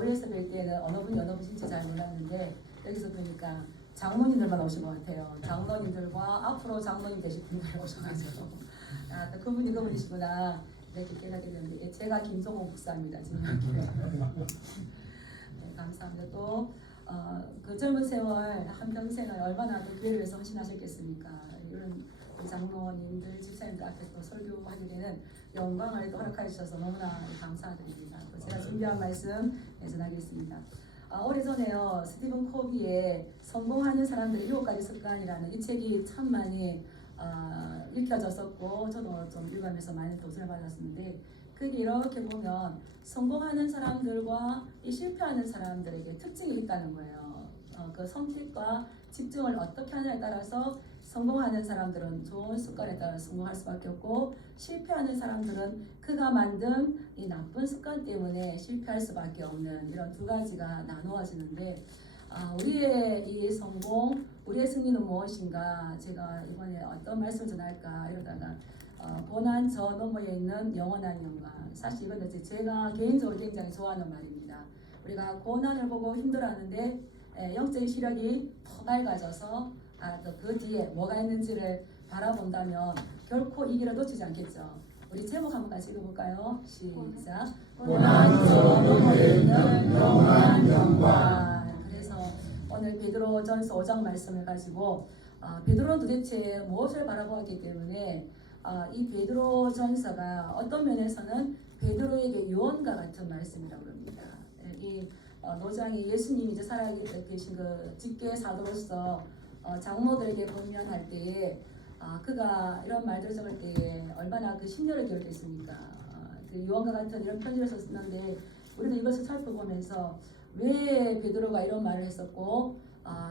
교회에서 뵐 때는 어느 분인지 잘 몰랐는데 여기서 보니까 장로님들만 오신 것 같아요. 장로님들과 앞으로 장로님 되실 분들이 오셔가지고 또 그분이시구나 이렇게 깨닫게 됐는데 제가 김종호 목사입니다. 지금 네, 감사합니다. 또 그 젊은 세월 한평생을 얼마나 또 교회를 위해서 헌신하셨겠습니까? 이런 장로님들, 집사님들 앞에서 또 설교하게 되는 영광을 또 허락해 주셔서 너무나 감사드립니다. 또 제가 준비한 말씀 전하겠습니다. 오래전에요 스티븐 코비의 성공하는 사람들의 7가지 습관이라는 이 책이 참 많이 읽혀졌었고 저도 좀 읽으면서 많이 도전을 받았는데 그게 이렇게 보면 성공하는 사람들과 이 실패하는 사람들에게 특징이 있다는 거예요. 그 선택과 집중을 어떻게 하냐에 따라서 성공하는 사람들은 좋은 습관에 따라 성공할 수밖에 없고 실패하는 사람들은 그가 만든 이 나쁜 습관 때문에 실패할 수밖에 없는 이런 두 가지가 나누어지는데 우리의 이 성공, 우리의 승리는 무엇인가 제가 이번에 어떤 말씀을 전할까 이러다가 고난 저 너머에 있는 영원한 영광. 사실 이건 제가 개인적으로 굉장히 좋아하는 말입니다. 우리가 고난을 보고 힘들어하는데 영적인 시력이 더 밝아져서 또 그 뒤에 뭐가 있는지를 바라본다면 결코 이 길을 놓치지 않겠죠. 우리 제목 한번 같이 읽어볼까요? 시작. 고난 저 너머에 있는 영원한 영광. 그래서 오늘 베드로전서 5장 말씀을 가지고 베드로는 도대체 무엇을 바라보았기 때문에 이 베드로전서가 어떤 면에서는 베드로에게 유언과 같은 말씀이라고 합니다. 이 노장이 예수님이 이제 살아계신 그 직계 사도로서 장로들에게 권면할 때에 그가 이런 말들을 적을 때에 얼마나 그 심려를 기울였겠습니까? 그 유언과 같은 이런 편지를 썼는데 우리도 이것을 살펴보면서 왜 베드로가 이런 말을 했었고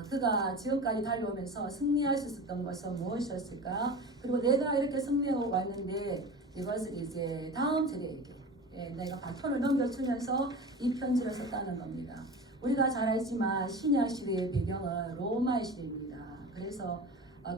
그가 지금까지 달려오면서 승리할 수 있었던 것은 무엇이었을까? 그리고 내가 이렇게 승리하고 왔는데 이것을 이제 다음 세대에게 내가 바톤을 넘겨주면서 이 편지를 썼다는 겁니다. 우리가 잘 알지만 신약 시대의 배경은 로마의 시대입니다. 그래서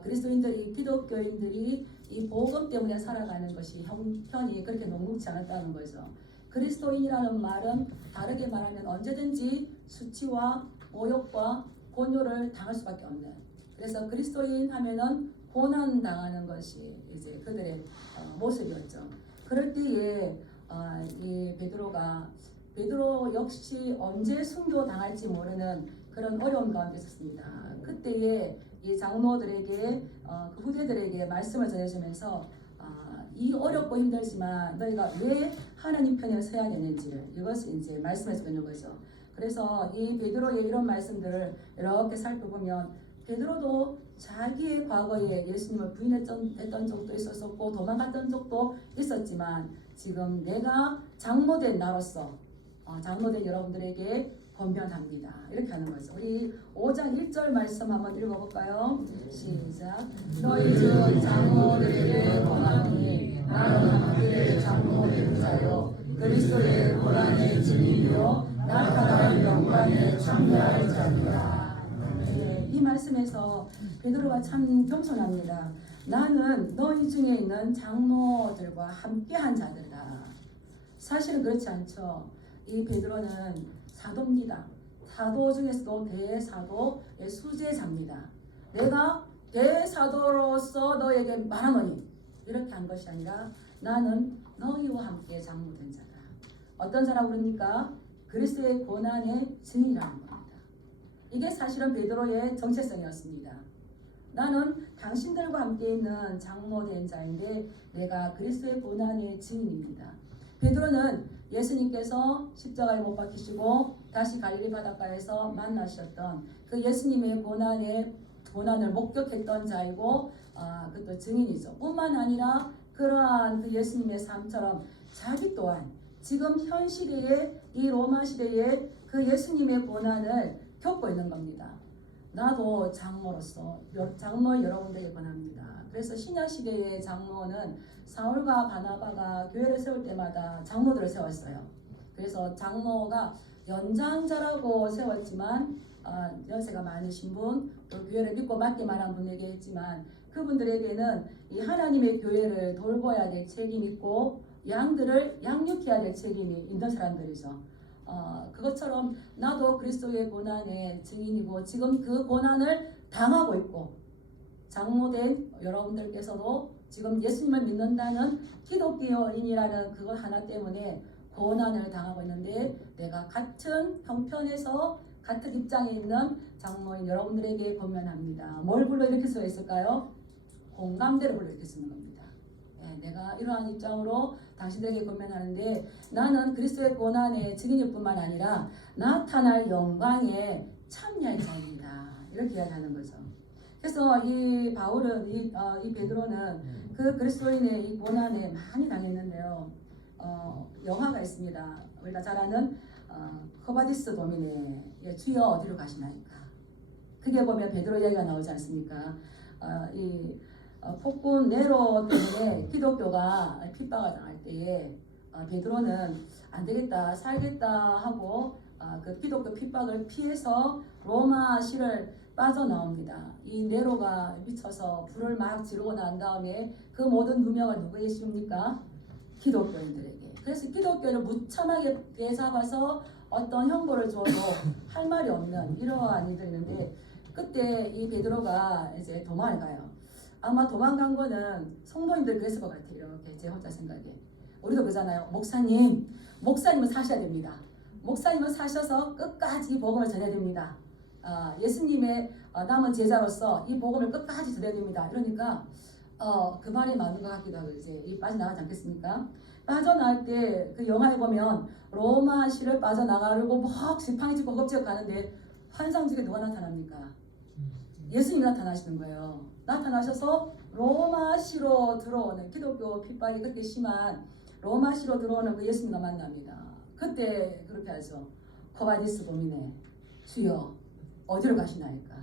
그리스도인들이 기독교인들이 이 복음 때문에 살아가는 것이 형편이 그렇게 녹록지 않았다는 거죠. 그리스도인이라는 말은 다르게 말하면 언제든지 수치와 모욕과 곤욕을 당할 수밖에 없는. 그래서 그리스도인 하면은 고난 당하는 것이 이제 그들의 모습이었죠. 그럴 때에 이 베드로 역시 언제 순교 당할지 모르는 그런 어려움 가운데 있었습니다. 그때에 이 장로들에게 그 후대들에게 말씀을 전해주면서 이 어렵고 힘들지만 너희가 왜 하나님 편에 서야 되는지를 이것을 이제 말씀해주고 있는 거죠. 그래서 이 베드로의 이런 말씀들을 이렇게 살펴보면 베드로도 자기의 과거에 예수님을 부인했던 적도 있었고 도망갔던 적도 있었지만 지금 내가 장로된 나로서 장로된 여러분들에게 권면합니다. 이렇게 하는 거죠. 우리 5장 1절 말씀 한번 읽어볼까요? 시작. 너희 중 장로들에게 권하노니 나는 함께 장로된 자요 그리스도의 고난의 증인이요 나타날 영광에 참여할 자니라. 이 말씀에서 베드로가 참 겸손합니다. 나는 너희 중에 있는 장로들과 함께한 자들이다. 사실은 그렇지 않죠. 이 베드로는 사도입니다. 사도 중에서도 대사도의 수제자입니다. 내가 대사도로서 너에게 말하노니 이렇게 한 것이 아니라 나는 너희와 함께 장로된 자다. 어떤 자라고 그럽니까? 그리스도의 고난의 증인이라는 겁니다. 이게 사실은 베드로의 정체성이었습니다. 나는 당신들과 함께 있는 장로된 자인데 내가 그리스도의 고난의 증인입니다. 베드로는 예수님께서 십자가에 못 박히시고 다시 갈릴리 바닷가에서 만나셨던 그 예수님의 고난을 목격했던 자이고 그것도 증인이죠. 뿐만 아니라 그러한 그 예수님의 삶처럼 자기 또한 지금 현 시대의 이 로마 시대의 그 예수님의 고난을 겪고 있는 겁니다. 나도 장로로서 장로 여러분들에게 권합니다. 그래서 신약 시대의 장로는 사울과 바나바가 교회를 세울 때마다 장로들을 세웠어요. 그래서 장로가 연장자라고 세웠지만 연세가 많으신 분, 또 교회를 믿고 맡기만 한 분에게 했지만 그분들에게는 이 하나님의 교회를 돌봐야 될 책임이 있고 양들을 양육해야 될 책임이 있는 사람들이죠. 그것처럼 나도 그리스도의 고난의 증인이고 지금 그 고난을 당하고 있고 장로된 여러분들께서도 지금 예수님을 믿는다는 기독교인이라는 그것 하나 때문에 고난을 당하고 있는데 내가 같은 형편에서 같은 입장에 있는 장로인 여러분들에게 권면합니다. 뭘 불러일으킬 수가 있을까요? 공감대를 불러일으킬 수 있는 겁니다. 내가 이러한 입장으로 당신들에게 권면하는데 나는 그리스도의 고난의 증인일 뿐만 아니라 나타날 영광에 참여할 자입니다. 이렇게 이야기하는 거죠. 그래서 이 바울은 이 베드로는 그 그리스도인의 이 고난에 많이 당했는데요. 영화가 있습니다. 우리가 잘 아는 코바디스 도미네 주여 어디로 가시나이까. 그게 보면 베드로 이야기가 나오지 않습니까? 이 폭군 네로 때문에 기독교가 핍박을 당할 때에 베드로는 안 되겠다 살겠다 하고 그 기독교 핍박을 피해서 로마 시를 빠져나옵니다. 이 네로가 미쳐서 불을 막 지르고 난 다음에 그 모든 누명을 누구에게 씌웁니까? 기독교인들에게. 그래서 기독교를 무참하게 잡아서 어떤 형벌을 줘도 할 말이 없는 이러한 일들이 있는데 그때 이 베드로가 이제 도망을 가요. 아마 도망간 거는 성도님들 그랬을 것 같아요. 이렇게 제 혼자 생각에. 우리도 그러잖아요. 목사님은 사셔야 됩니다. 목사님은 사셔서 끝까지 이 복음을 전해야 됩니다. 예수님의 남은 제자로서 이 복음을 끝까지 전해야 됩니다. 이러니까 그 말이 맞는 것 같기도 하고 이제 빠져나가지 않겠습니까? 빠져나갈 때 그 영화에 보면 로마 시를 빠져나가려고 막 지팡이 짚고 허겁지겁 가는데 환상 중에 누가 나타납니까? 예수님이 나타나시는 거예요. 나타나셔서 로마 시로 들어오는 기독교 핍박이 그렇게 심한 로마 시로 들어오는 그 예수님과 만납니다. 그때 그렇게 하죠. 코바디스 도미네 주여 어디로 가시나이까.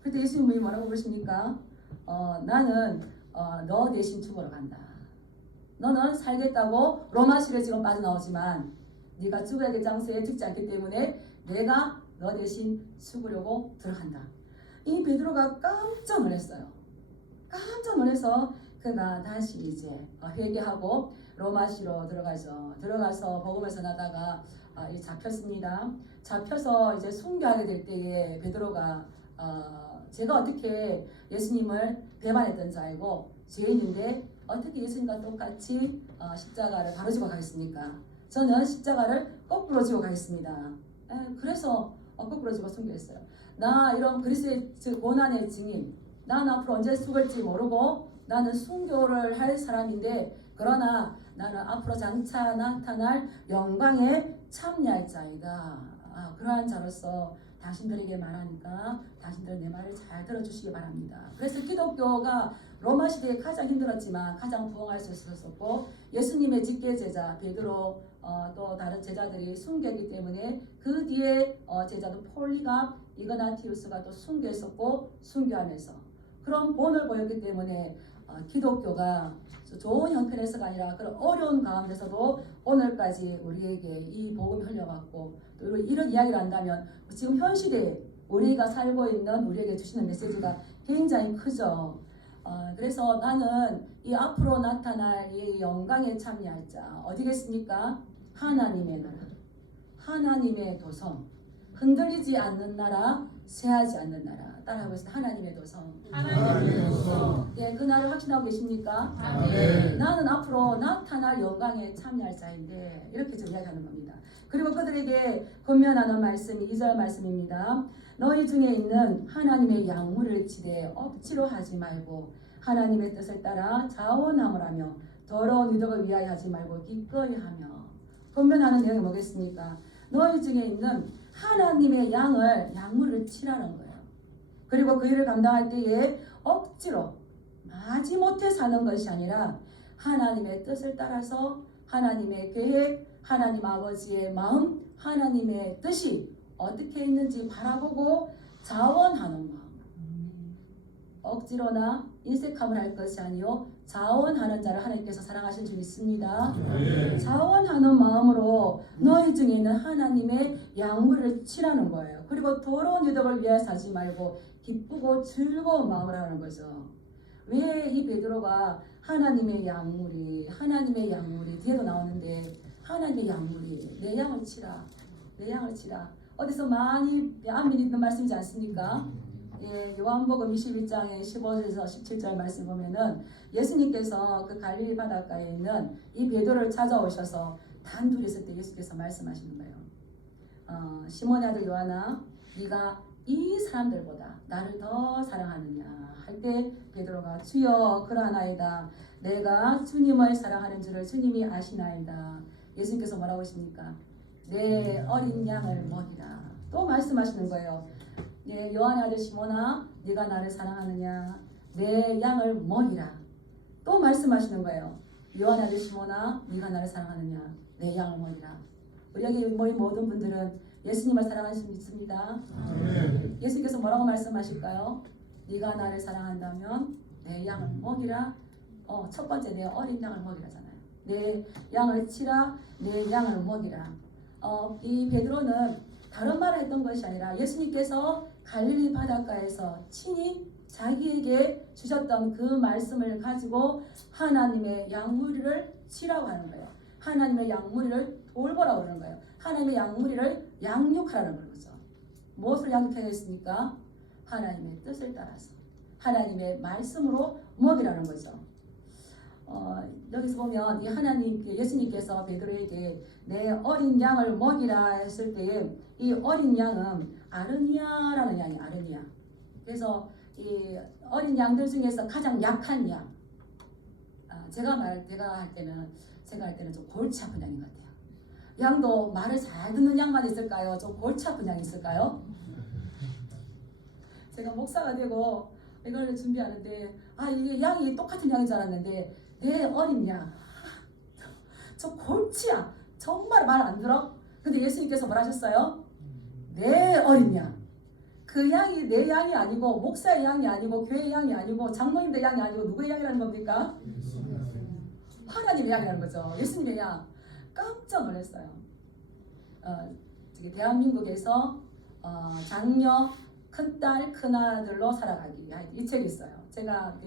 그때 예수님이 뭐라고 그러십니까? 나는 너 대신 죽으러 간다. 너는 살겠다고 로마시를 지금 빠져나오지만 네가 죽어야 될 장소에 죽지 않기 때문에 내가 너 대신 죽으려고 들어간다. 이 베드로가 깜짝 놀랐어요. 깜짝 놀라서 그가 다시 이제 회개하고 로마시로 들어가죠. 들어가서 복음을 전하다가 잡혔습니다. 잡혀서 이제 순교하게 될 때에 베드로가 제가 어떻게 예수님을 배반했던 줄 알고 죄인인데 어떻게 예수님과 똑같이 십자가를 바로 지고 가겠습니까? 저는 십자가를 거꾸로 지고 가겠습니다. 그래서 거꾸로 지고 순교했어요. 나 이런 그리스도의 고난의 증인, 난 앞으로 언제 죽을지 모르고 나는 순교를 할 사람인데 그러나 나는 앞으로 장차 나타날 영광에 참여할 자이다. 그러한 자로서 당신들에게 말하니까 당신들 내 말을 잘 들어주시기 바랍니다. 그래서 기독교가 로마 시대에 가장 힘들었지만 가장 부흥할 수 있었고 예수님의 직계 제자 베드로 또 다른 제자들이 순교했기 때문에 그 뒤에 제자도 폴리가 이그나티우스가 또 순교했었고 순교하면서 그런 본을 보였기 때문에 기독교가 좋은 형편에서가 아니라 그런 어려운 가운데서도 오늘까지 우리에게 이 복음이 흘려왔고 또 이런 이야기를 한다면 지금 현 시대에 우리가 살고 있는 우리에게 주시는 메시지가 굉장히 크죠. 그래서 나는 이 앞으로 나타날 이 영광에 참여할 자 어디겠습니까? 하나님의 나라, 하나님의 도성, 흔들리지 않는 나라, 쇠하지 않는 나라. 따라하고 있습니다. 하나님의 도성. 하나님의 도성. 네, 그 나라를 확신하고 계십니까? 아멘. 나는 앞으로 나타날 영광에 참여할 자인데 이렇게 좀 이야기하는 겁니다. 그리고 그들에게 권면하는 말씀이 2절 말씀입니다. 너희 중에 있는 하나님의 양물을 치되 억지로 하지 말고 하나님의 뜻을 따라 자원함을 하며 더러운 유덕을 위하여 하지 말고 기꺼이 하며. 권면하는 내용이 뭐겠습니까? 너희 중에 있는 하나님의 양물을 치라는 거예요. 그리고 그 일을 감당할 때에 억지로 마지못해 사는 것이 아니라 하나님의 뜻을 따라서 하나님의 계획, 하나님 아버지의 마음, 하나님의 뜻이 어떻게 있는지 바라보고 자원하는 마음. 억지로나 인색함을 할 것이 아니요 자원하는 자를 하나님께서 사랑하신 줄 믿습니다. 네. 자원하는 마음으로 너희 중에 있는 하나님의 양물을 치라는 거예요. 그리고 더러운 유덕을 위하여 하지 말고 기쁘고 즐거운 마음을 하는 거죠. 왜 이 베드로가 하나님의 양물이 뒤에도 나오는데 하나님의 양물이 내 양을 치라. 내 양을 치라. 어디서 많이 안민이 있는 말씀이지 않습니까? 예, 요한복음 21장의 15절에서 17절 말씀 보면은 예수님께서 그 갈릴리 바닷가에 있는 이 베드로를 찾아오셔서 단둘이 있을 때 예수께서 말씀하시는 거예요. 시몬의 아들 요한아, 네가 이 사람들보다 나를 더 사랑하느냐 할 때 베드로가 주여 그러하나이다. 내가 주님을 사랑하는 줄을 주님이 아시나이다. 예수님께서 뭐라고 하십니까? 내 어린 양을 먹이라. 또 말씀하시는 거예요. 예, 요한의 아들 시몬아, 네가 나를 사랑하느냐? 내 양을 먹이라. 또 말씀하시는 거예요. 요한의 아들 시몬아, 네가 나를 사랑하느냐? 내 양을 먹이라. 우리 여기 모인 모든 분들은 예수님을 사랑하시는 믿습니다. 예수님께서 뭐라고 말씀하실까요? 네가 나를 사랑한다면 내 양을 먹이라. 첫 번째 내 어린 양을 먹이라잖아요. 내 양을 치라. 내 양을 먹이라. 이 베드로는 다른 말을 했던 것이 아니라 예수님께서 갈릴리 바닷가에서 친히 자기에게 주셨던 그 말씀을 가지고 하나님의 양무리를 치라고 하는 거예요. 하나님의 양무리를 돌보라고 그러는 거예요. 하나님의 양무리를 양육하라는 거죠. 무엇을 양육하겠습니까? 하나님의 뜻을 따라서 하나님의 말씀으로 먹이라는 거죠. 여기서 보면 이 하나님 예수님께서 베드로에게 내 어린 양을 먹이라 했을 때에 이 어린 양은 아르니아라는 양이 아르니아. 그래서 이 어린 양들 중에서 가장 약한 양. 제가 할 때는 좀 골치 아픈 양인 것 같아요. 양도 말을 잘 듣는 양만 있을까요? 좀 골치 아픈 양이 있을까요? 제가 목사가 되고 이걸 준비하는데 이게 양이 똑같은 양인 줄 알았는데 내 어린 양, 저 골치야. 정말 말 안 들어? 근데 예수님께서 뭐라 하셨어요? 내 어린 양. 그 양이 내 양이 아니고 목사의 양이 아니고 교회의 양이 아니고 장로님들 양이 아니고 누구의 양이라는 겁니까? 하나님의 양이라는 거죠. 예수님의 양. 깜짝 놀랐어요. 대한민국에서 장녀, 큰딸, 큰아들로 살아가기. 이 책이 있어요. 제가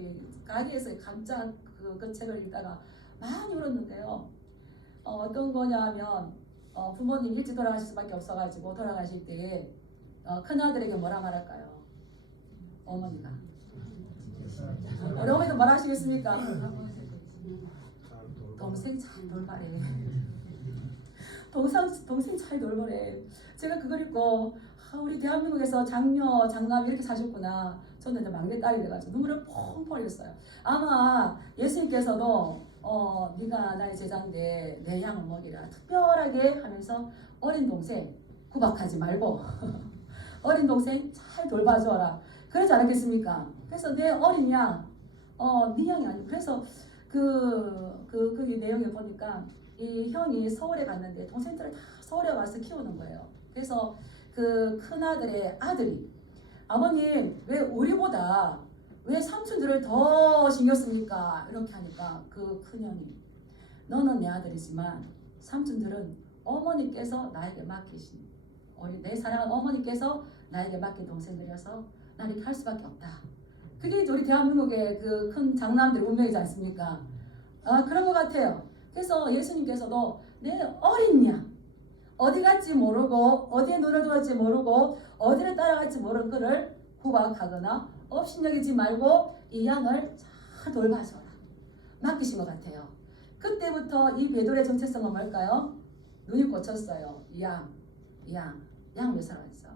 가게에서 깜짝 그 책을 읽다가 많이 울었는데요. 어떤 거냐면 부모님 일찍 돌아가실 수밖에 없어가지고 돌아가실 때에 큰아들에게 뭐라 말할까요? 어머니가. 우리 어머니도 뭐라 하시겠습니까? 동생 잘 놀바래. 동생 잘 놀바래. 제가 그걸 읽고 우리 대한민국에서 장녀, 장남 이렇게 사셨구나. 저는 이제 막내딸이 돼가지고 눈물을 펑펑 흘렸어요. 아마 예수님께서도 네가 나의 제자인데 내 양을 먹이라 특별하게 하면서 어린 동생 구박하지 말고 어린 동생 잘 돌봐줘라. 그러지 않았겠습니까? 그래서 내 어린 양, 네 양이 아니고 그래서 그 내용에 보니까 이 형이 서울에 갔는데 동생들을 다 서울에 와서 키우는 거예요. 그래서 그 큰아들의 아들이 아버님 왜 우리보다 왜 삼촌들을 더 신경 씁니까? 이렇게 하니까 그 큰형이 너는 내 아들이지만 삼촌들은 어머니께서 나에게 맡기신 내 사랑하는 어머니께서 나에게 맡긴 동생들이어서 난 이렇게 할 수밖에 없다. 그게 우리 대한민국의 그 큰 장남들의 운명이지 않습니까? 그런 것 같아요. 그래서 예수님께서도 내 어린 양 어디 갈지 모르고 어디에 눈을 두었지 모르고 어디를 따라갈지 모르는 그를 구박하거나 업신여기지 말고 이 양을 잘 돌봐줘라 맡기신 것 같아요. 그때부터 이 베드로의 정체성은 뭘까요? 눈이 꽂혔어요. 양 왜 살아있어?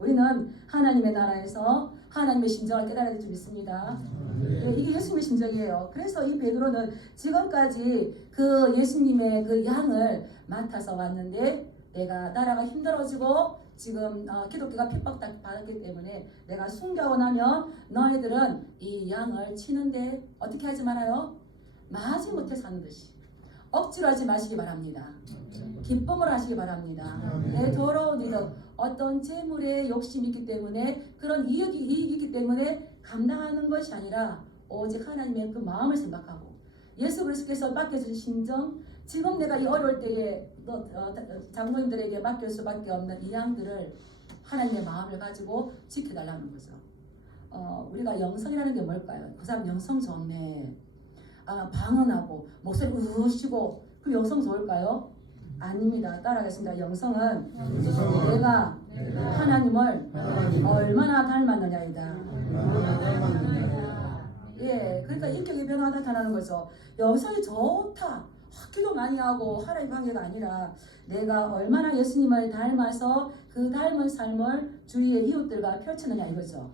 우리는 하나님의 나라에서 하나님의 심정을 깨달아야 될 줄 믿습니다. 네, 이게 예수님의 심정이에요. 그래서 이 베드로는 지금까지 그 예수님의 그 양을 맡아서 왔는데 내가 나라가 힘들어지고 지금 기독교가 핍박받았기 때문에 내가 순교하고 나면 너희들은 이 양을 치는데 어떻게 하지 말아요? 마지 못해서 하는 듯이 억지로 하지 마시기 바랍니다. 기쁨으로 하시기 바랍니다. 내 더러운 이득 어떤 재물에 욕심이 있기 때문에 그런 이익이 있기 때문에 감당하는 것이 아니라 오직 하나님의 그 마음을 생각하고 예수 그리스도께서 맡겨준 심정 지금 내가 이 어려울 때에 장로님들에게 맡길 수밖에 없는 이 양들을 하나님의 마음을 가지고 지켜달라는 거죠. 우리가 영성이라는 게 뭘까요? 그 사람 영성 좋네. 방언하고 목소리 우시고 그럼 영성 좋을까요? 아닙니다. 따라하겠습니다. 영성은 영성은 내가 하나님을 얼마나 닮았느냐이다. 예, 그러니까 인격의 변화가 나타나는 거죠. 영성이 좋다, 기도 많이 하고 하나님 관계가 아니라 내가 얼마나 예수님을 닮아서 그 닮은 삶을 주위의 이웃들과 펼치느냐 이거죠.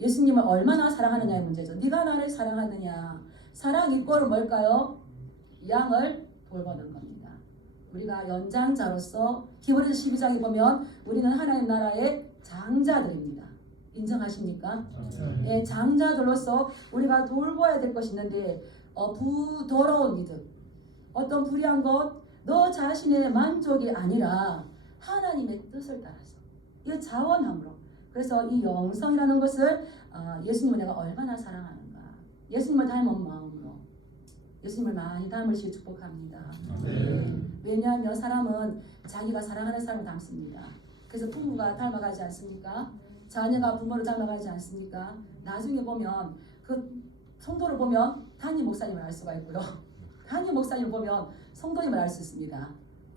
예수님을 얼마나 사랑하느냐의 문제죠. 네가 나를 사랑하느냐. 사랑 이꼴은 뭘까요? 양을 돌보는 겁니다. 우리가 연장자로서 히브리서 12장에 보면 우리는 하나님 나라의 장자들입니다. 인정하십니까? 예, 장자들로서 우리가 돌봐야 될 것이 있는데 부더러운 믿음, 어떤 불의한 것, 너 자신의 만족이 아니라 하나님의 뜻을 따라서 이 자원함으로. 그래서 이 영성이라는 것을 예수님을 내가 얼마나 사랑하는가, 예수님을 닮은 마음으로 예수님을 많이 닮으시길 축복합니다. 왜냐하면 사람은 자기가 사랑하는 사람을 닮습니다. 그래서 부모가 닮아가지 않습니까? 자녀가 부모를 닮아가지 않습니까? 나중에 보면 그 성도를 보면 담임 목사님을 알 수가 있고요. 담임 목사님을 보면 성도님을 알 수 있습니다.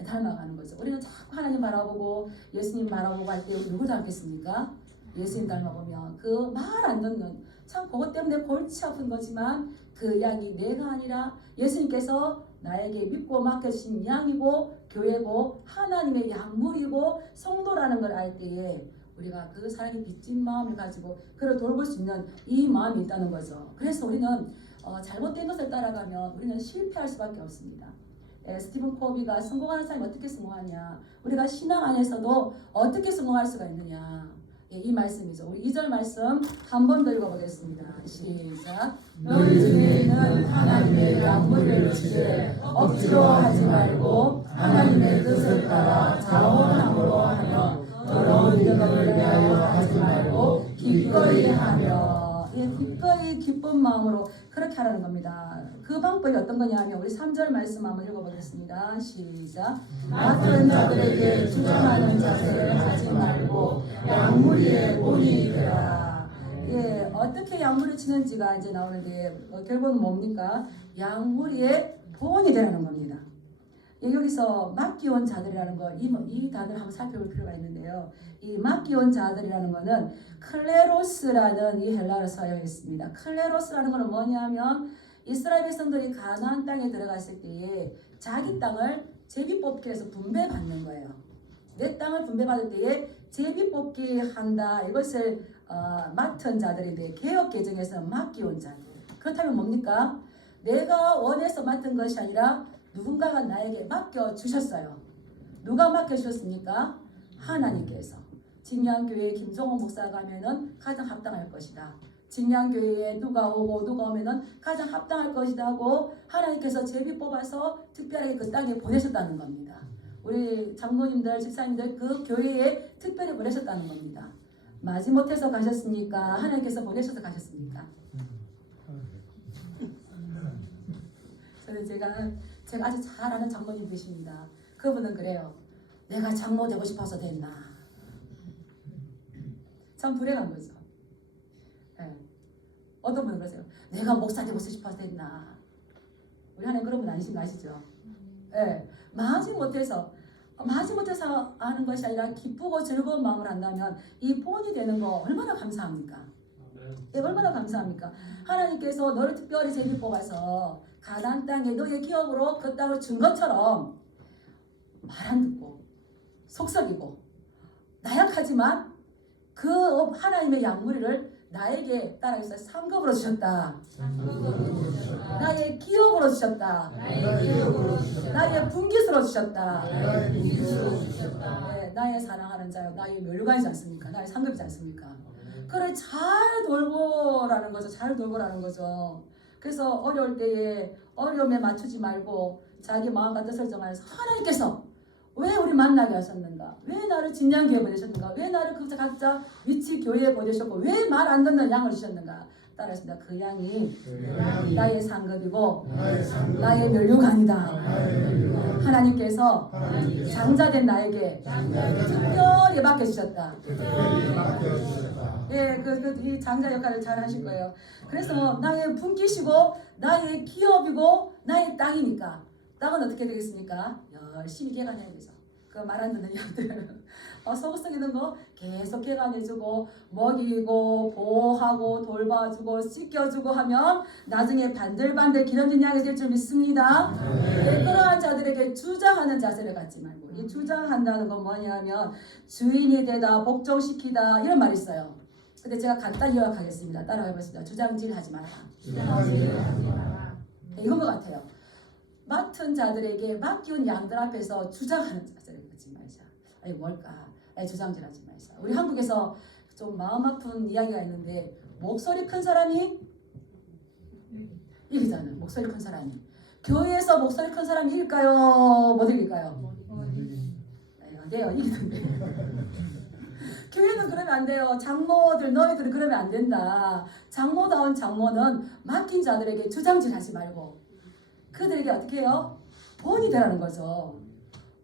닮아가는 거죠. 우리는 자꾸 하나님 바라보고 예수님 바라보고 할 때 누구 닮겠습니까? 예수님 닮아보면 그 말 안 듣는, 참 그것 때문에 골치 아픈 거지만 그 양이 내가 아니라 예수님께서 나에게 믿고 맡겨주신 양이고 교회고 하나님의 양물이고 성도라는 걸 알 때에 우리가 그 사랑이 빚진 마음을 가지고 그를 돌볼 수 있는 이 마음이 있다는 거죠. 그래서 우리는 잘못된 것을 따라가면 우리는 실패할 수밖에 없습니다. 스티븐 코비가 성공하는 사람이 어떻게 성공하냐, 우리가 신앙 안에서도 어떻게 성공할 수가 있느냐, 이 말씀이죠. 우리 2절 말씀 한 번 더 읽어보겠습니다. 시작. 너희 중에 있는 하나님의 양무리를 치되 억지로 하지 말고 하나님의 뜻을 따라 자원함으로 하며 더러운 일을 위하여 하지 말고 기꺼이 하며. 기꺼이 기쁜 마음으로 그렇게 하라는 겁니다. 그 방법이 어떤 거냐면 우리 3절 말씀 한번 읽어보겠습니다. 시작. 맡은 자들에게 주장하는 자세를 하지 말고 양무리의 본이 되라. 예, 어떻게 양무리 치는지가 이제 나오는데 결국은 뭡니까? 양무리의 본이 되라는 겁니다. 예, 여기서 맡겨온 자들이라는 거, 이 단어를 한번 살펴볼 필요가 있는데요. 이 맡겨온 자들이라는 거는 클레로스라는 이 헬라어를 사용했습니다. 클레로스라는 거는 뭐냐면 이스라엘 백성들이 가나안 땅에 들어갔을 때에 자기 땅을 제비뽑기 해서 분배받는 거예요. 내 땅을 분배받을 때에 제비뽑기 한다. 이것을 맡은 자들인데 개역 개정에서는 맡겨온 자들. 그렇다면 뭡니까? 내가 원해서 맡은 것이 아니라 누군가가 나에게 맡겨주셨어요. 누가 맡겨주셨습니까? 하나님께서. 진양교회에 김종호 목사가 가면은 가장 합당할 것이다. 진양교회에 누가 오고 누가 오면은 가장 합당할 것이다 하고 하나님께서 제비 뽑아서 특별하게 그 땅에 보내셨다는 겁니다. 우리 장로님들, 집사님들 그 교회에 특별히 보내셨다는 겁니다. 마지못해서 가셨습니까? 하나님께서 보내셔서 가셨습니까? 그래서 제가 아주 잘 아는 장로님 계십니다. 그분은 그래요. 내가 장로 되고 싶어서 됐나. 참 불행한 거죠. 네. 어떤 분은 그러세요. 내가 목사 되고 싶어서 됐나. 우리 하나님 그런 분 아니신 거 아시죠? 네. 마지못해서 하는 것이 아니라 기쁘고 즐거운 마음을 한다면 이 본이 되는 거 얼마나 감사합니까? 네, 얼마나 감사합니까? 하나님께서 너를 특별히 제비 뽑아서 가나안 땅에 너의 기업으로 그 땅을 준 것처럼 말 안 듣고 속썩이고 나약하지만 그 하나님의 양무리를 나에게 따라서 상급으로 주셨다. 나의 기업으로 주셨다. 나의 분깃으로 주셨다. 네, 나의 사랑하는 자요, 나의 멸관이지 않습니까? 나의 상급이지 않습니까? 그를 잘 돌보라는 거죠. 잘 돌보라는 거죠. 그래서 어려울 때에 어려움에 맞추지 말고 자기 마음과 뜻을 정하여서 하나님께서 왜 우리 만나게 하셨는가? 왜 나를 진양교회에 보내셨는가? 왜 나를 각자 위치 교회에 보내셨고 왜 말 안 듣는 양을 주셨는가? 따라했습니다. 그 양이 나의 상급이고 나의 멸류관이다. 하나님께서 장자된 나에게 특별히 맡겨주셨다. 예, 이 장자 역할을 잘 하실 거예요. 그래서 나의 분깃이고 나의 기업이고 나의 땅이니까 땅은 어떻게 되겠습니까? 열심히 개간해야 되죠. 그 말 안 듣는 양들 소극성 있는 거 계속 개간해주고 먹이고 보호하고 돌봐주고 씻겨주고 하면 나중에 반들반들 기름진 양이 될 줄 믿습니다. 네, 그러한 자들에게 주장하는 자세를 갖지 말고, 이 주장한다는 건 뭐냐면 주인이 되다 복종시키다 이런 말이 있어요. 근데 제가 간단히 요약하겠습니다. 따라해보겠습니다. 주장질하지 마라. 네, 이건 것 같아요. 맡은 자들에게 맡기운 양들 앞에서 주장하는 자세를 갖지 말자. 아니 뭘까? 아니, 주장질하지 말자. 우리 한국에서 좀 마음 아픈 이야기가 있는데 목소리 큰 사람이 이기잖아요. 목소리 큰 사람이. 교회에서 목소리 큰 사람이 이길까요? 못 이길까요? 네, 이기던데. 교회는 그러면 안 돼요. 장모들 너희들은 그러면 안 된다. 장모다운 장모는 맡긴 자들에게 주장질하지 말고 그들에게 어떻게 해요? 본이 되라는 거죠.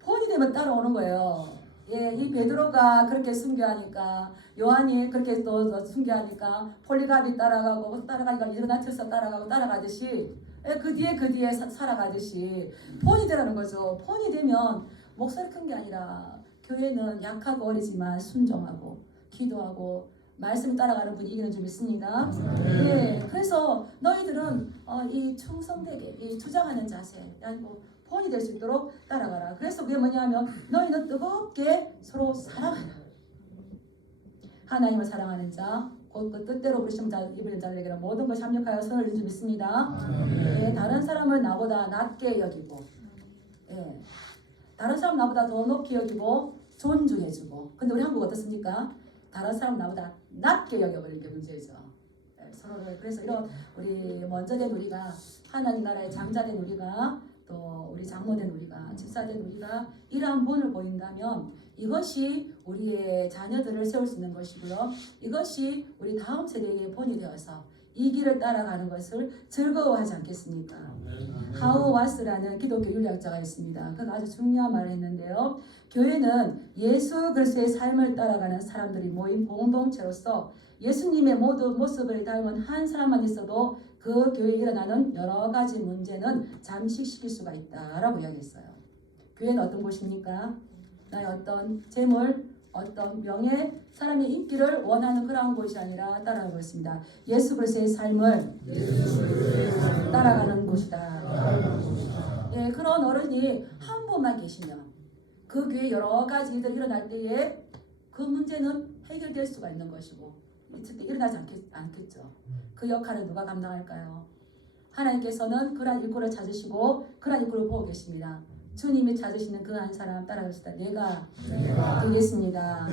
본이 되면 따라오는 거예요. 예, 이 베드로가 그렇게 순교하니까 요한이 그렇게 또 순교하니까 폴리갑이 따라가니까 이그나티오스가 따라가듯이 그 뒤에 살아가듯이 본이 되라는 거죠. 본이 되면 목소리 큰 게 아니라 교회는 약하고 어리지만 순종하고 기도하고 말씀 따라가는 분이 이기는 줄 믿습니다. 예, 그래서 너희들은 이 충성되게 이 주장하는 자세, 아니고 본이 될 수 있도록 따라가라. 그래서 그게 뭐냐면 너희는 뜨겁게 서로 사랑하라. 하나님을 사랑하는 자, 곧 그 뜻대로 부르심 자 입은 자들에게는 모든 것이 합력하여 선을 이룬 줄 믿습니다. 예, 다른 사람을 나보다 낮게 여기고, 예, 다른 사람 나보다 더 높이 여기고 존중해주고. 근데 우리 한국 어떻습니까? 다른 사람 나보다 낮게 여겨버리는 게 문제죠. 네, 서로를. 그래서 이런 우리 먼저 된 우리가, 하나님 나라의 장자 된 우리가, 또 우리 장모 된 우리가, 집사 된 우리가 이러한 본을 보인다면 이것이 우리의 자녀들을 세울 수 있는 것이고요. 이것이 우리 다음 세대의 본이 되어서 이 길을 따라가는 것을 즐거워하지 않겠습니까? 하우 와스라는 기독교 윤리학자가 있습니다. 그가 아주 중요한 말을 했는데요. 교회는 예수 그리스도의 삶을 따라가는 사람들이 모인 공동체로서 예수님의 모든 모습을 닮은 한 사람만 있어도 그 교회에 일어나는 여러 가지 문제는 잠식시킬 수가 있다라고 이야기했어요. 교회는 어떤 곳입니까? 나의 어떤 재물, 어떤 명예, 사람의 인기를 원하는 그러한 곳이 아니라 따라가고 있습니다. 예수 그리스도의 삶을 따라가는 곳이다. 예, 그런 어른이 한 분만 계시면 그 교회 여러 가지 일들이 일어날 때에 그 문제는 해결될 수가 있는 것이고 있을 때 일어나지 않겠죠. 그 역할을 누가 감당할까요? 하나님께서는 그러한 일꾼을 찾으시고 그러한 일꾼을 보고 계십니다. 주님이 찾으시는 그 한 사람 따라갑시다. 내가 되겠습니다.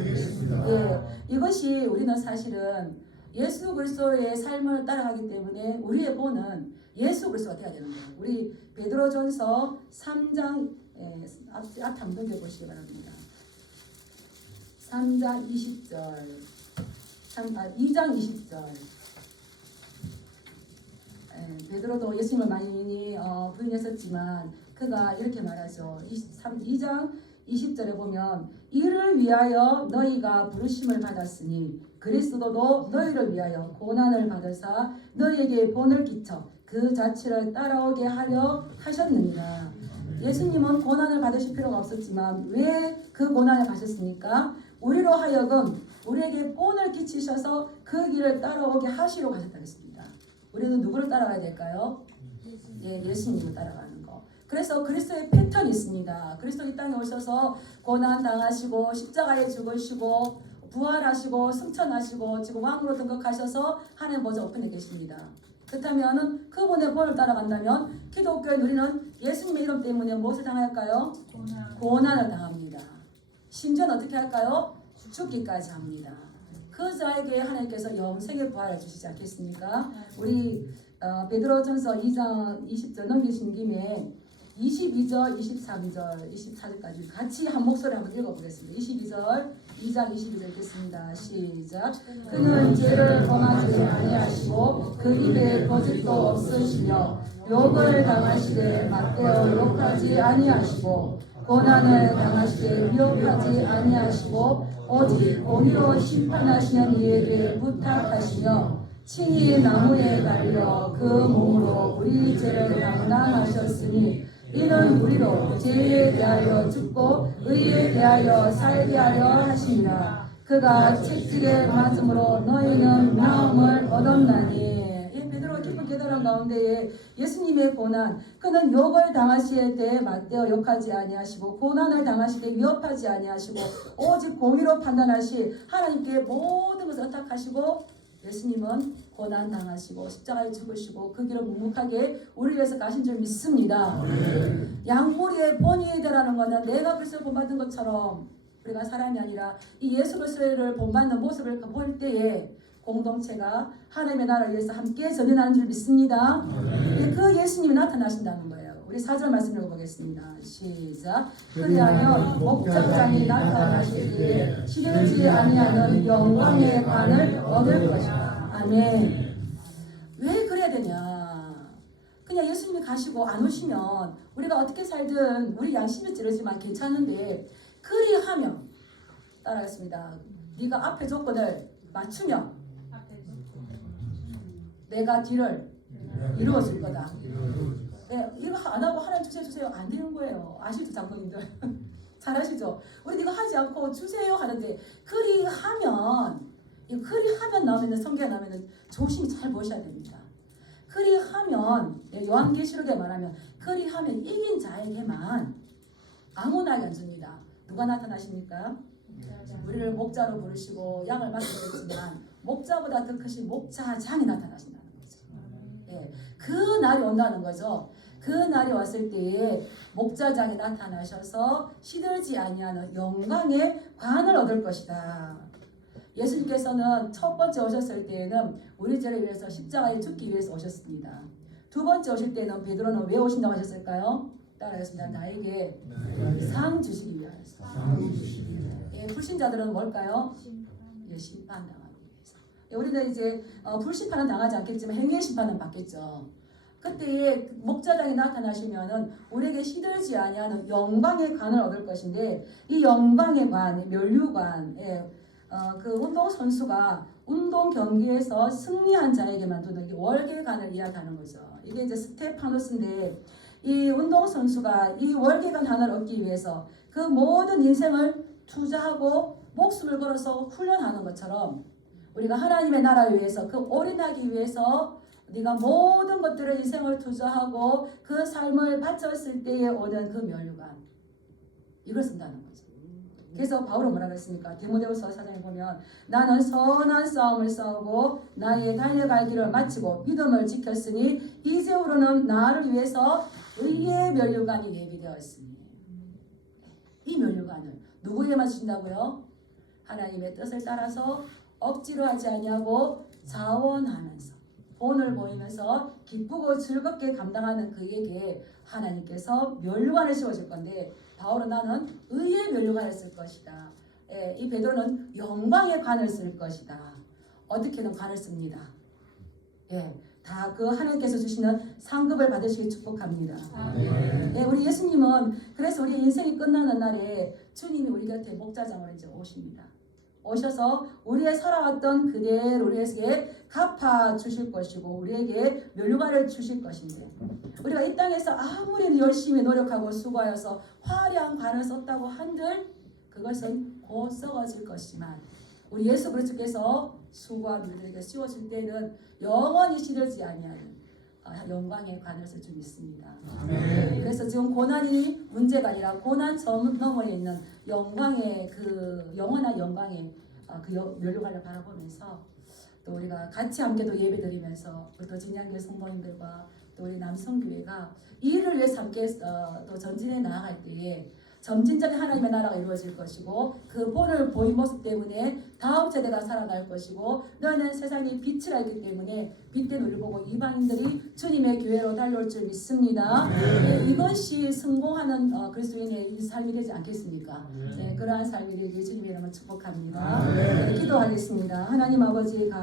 예, 이것이 우리는 사실은 예수 그리스도의 삶을 따라가기 때문에 우리의 본은 예수 그리스도가 되어야 되는 거예요. 우리 베드로전서 3장 앞 한번 던져보시기 바랍니다. 3장 20절 2장 20절 베드로도 예수님을 많이 부인했었지만 그가 이렇게 말하죠. 2장 20절에 보면 이를 위하여 너희가 부르심을 받았으니 그리스도도 너희를 위하여 고난을 받으사 너희에게 본을 끼쳐 그 자체를 따라오게 하려 하셨느니라. 예수님은 고난을 받으실 필요가 없었지만 왜 그 고난을 받으셨습니까? 우리로 하여금 우리에게 본을 끼치셔서 그 길을 따라오게 하시려고 하셨다 했습니다. 우리는 누구를 따라가야 될까요? 예수님을 따라가는 거. 그래서 그리스도의 패턴이 있습니다. 그리스도 이 땅에 오셔서 고난 당하시고 십자가에 죽으시고 부활하시고 승천하시고 지금 왕으로 등극하셔서 하나님 보좌 우편에 계십니다. 그렇다면 그분의 본을 따라간다면 기독교의 우리는 예수님의 이름 때문에 무엇을 당할까요? 고난을 당합니다. 심지어는 어떻게 할까요? 죽기까지 합니다. 그 자에게 하나님께서 영생의 부활을 주시지 않겠습니까? 우리 베드로전서 2장 20절 넘기신 김에 22절, 23절, 24절까지 같이 한 목소리 한번 읽어보겠습니다. 22절, 2장 22절 읽겠습니다. 시작. 그는 죄를 범하지 아니하시고 그 입에 거짓도 없으시며 욕을 당하시되 맞대어 욕하지 아니하시고 고난을 당하시되 미혹하지 아니하시고 오직 공의로 심판하시는 이에게 부탁하시며 친히 나무에 달려 그 몸으로 우리 죄를 담당하셨으니 이는 우리로 죄에 대하여 죽고 의에 대하여 살게 하려 하시니라. 그가 채찍에 맞음으로 너희는 나음을 얻었나니. 이 베드로가 깊은 깨달음 가운데에 예수님의 고난, 그는 욕을 당하실 때에 맞대어 욕하지 아니하시고 고난을 당하실 때 위협하지 아니하시고 오직 공의로 판단하시 하나님께 모든 것을 의탁하시고 예수님은 고난 당하시고 십자가에 죽으시고 그 길을 묵묵하게 우리 위해서 가신 줄 믿습니다. 양꼬리에 본이 되라는 것은 내가 그리스도를 본받은 것처럼 우리가 사람이 아니라 이 예수 그리스도를 본받는 모습을 볼 때에 공동체가 하나님의 나라를 위해서 함께 전진하는 줄 믿습니다. 그 예수님이 나타나신다는 거예요. 우리 4절 말씀 읽어보겠습니다. 시작. 그리하여 목자장이 나타나실 때에 시들지 아니하는 영광의 관을 얻을 것이다. 아멘. 왜 그래야 되냐? 그냥 예수님이 가시고 안 오시면 우리가 어떻게 살든 우리 양심이 찌르지만 괜찮은데 그리하면 따라하겠습니다. 네가 앞에 조건을 맞추면 내가 뒤를 이루어줄 거다. 네, 이거 안 하고 하나님 주세요 안 되는 거예요. 아시죠 장로님들? 잘 아시죠? 우리 이거 하지 않고 주세요 하는데 그리하면 나오면 성경에 나오면 조심히 잘 보셔야 됩니다. 그리하면 요한계시록에 말하면 그리하면 이긴 자에게만 아무나에게 안 줍니다. 누가 나타나십니까? 우리를 목자로 부르시고 양을 맡기셨지만 목자보다 더 크신 목자장이 나타나신다는 거죠. 예, 그 날이 온다는 거죠. 그 날이 왔을 때에 목자장이 나타나셔서 시들지 아니하는 영광의 관을 얻을 것이다. 예수님께서는 첫 번째 오셨을 때에는 우리 죄를 위해서 십자가에 죽기 위해서 오셨습니다. 두 번째 오실 때는 베드로는 왜 오신다고 하셨을까요? 따라하겠습니다. 나에게 상 주시기 위해서. 예, 불신자들은 뭘까요? 예, 심판당하기 위해서. 예, 우리는 이제 불심판은 당하지 않겠지만 행위의 심판은 받겠죠. 그때 목자장이 나타나시면은 우리에게 시들지 아니하는 영광의 관을 얻을 것인데 이 영광의 관, 면류관, 그 운동 선수가 운동 경기에서 승리한 자에게만 두는 월계관을 이야기하는 거죠. 이게 이제 스테파노스인데 이 운동 선수가 이 월계관 하나를 얻기 위해서 그 모든 인생을 투자하고 목숨을 걸어서 훈련하는 것처럼 우리가 하나님의 나라를 위해서 그 올인하기 위해서 네가 모든 것들을 인생을 투자하고 그 삶을 바쳤을 때에 오는 그 면류관 이걸 쓴다는 거죠. 그래서 바울은 뭐라고 했습니까? 디모데후서 4장에 보면 나는 선한 싸움을 싸우고 나의 달려갈 길을 마치고 믿음을 지켰으니 이제후로는 나를 위해서 의의 면류관이 예비되어 있으니 이 면류관을 누구에게만 주신다고요? 하나님의 뜻을 따라서 억지로 하지 아니하고 자원하면서 본을 보이면서 기쁘고 즐겁게 감당하는 그에게 하나님께서 면류관을 씌워줄 건데 바울은 나는 의의 면류관을 쓸 것이다. 예, 이 베드로는 영광의 관을 쓸 것이다. 어떻게든 관을 씁니다. 예, 다 그 하나님께서 주시는 상급을 받으시기 축복합니다. 예, 우리 예수님은 그래서 우리 인생이 끝나는 날에 주님이 우리 곁에 목자장으로 이제 오십니다. 오셔서 우리의 살아왔던 그대로 우리에게 갚아 주실 것이고 우리에게 면류관을 주실 것인데 우리가 이 땅에서 아무리 열심히 노력하고 수고하여서 화려한 관을 썼다고 한들 그것은 곧 썩어질 것이지만 우리 예수 그리스도께서 수고한 우리들에게 씌워줄 때는 영원히 시들지 아니하는 영광의 관을 쓸 줄 믿습니다. 그래서 지금 고난이 문제가 아니라 고난 너머에 있는 영광의 그 영원한 영광의 그 면류관을 바라보면서 또 우리가 같이 함께도 예배드리면서 또 진양교회 성도님들과 또 우리 남성교회가 이 일을 위해서 함께 또 전진해 나아갈 때에 점진적인 하나님의 나라가 이루어질 것이고 그 본을 보인 모습 때문에 다음 세대가 살아날 것이고 너희는 세상에 빛이라 했기 때문에 빛된 우리를 보고 이방인들이 주님의 교회로 달려올 줄 믿습니다. 네, 이것이 성공하는 그리스도인의 삶이 되지 않겠습니까? 네, 그러한 삶이 되길 주님의 이름으로 축복합니다. 네, 기도하겠습니다. 하나님 아버지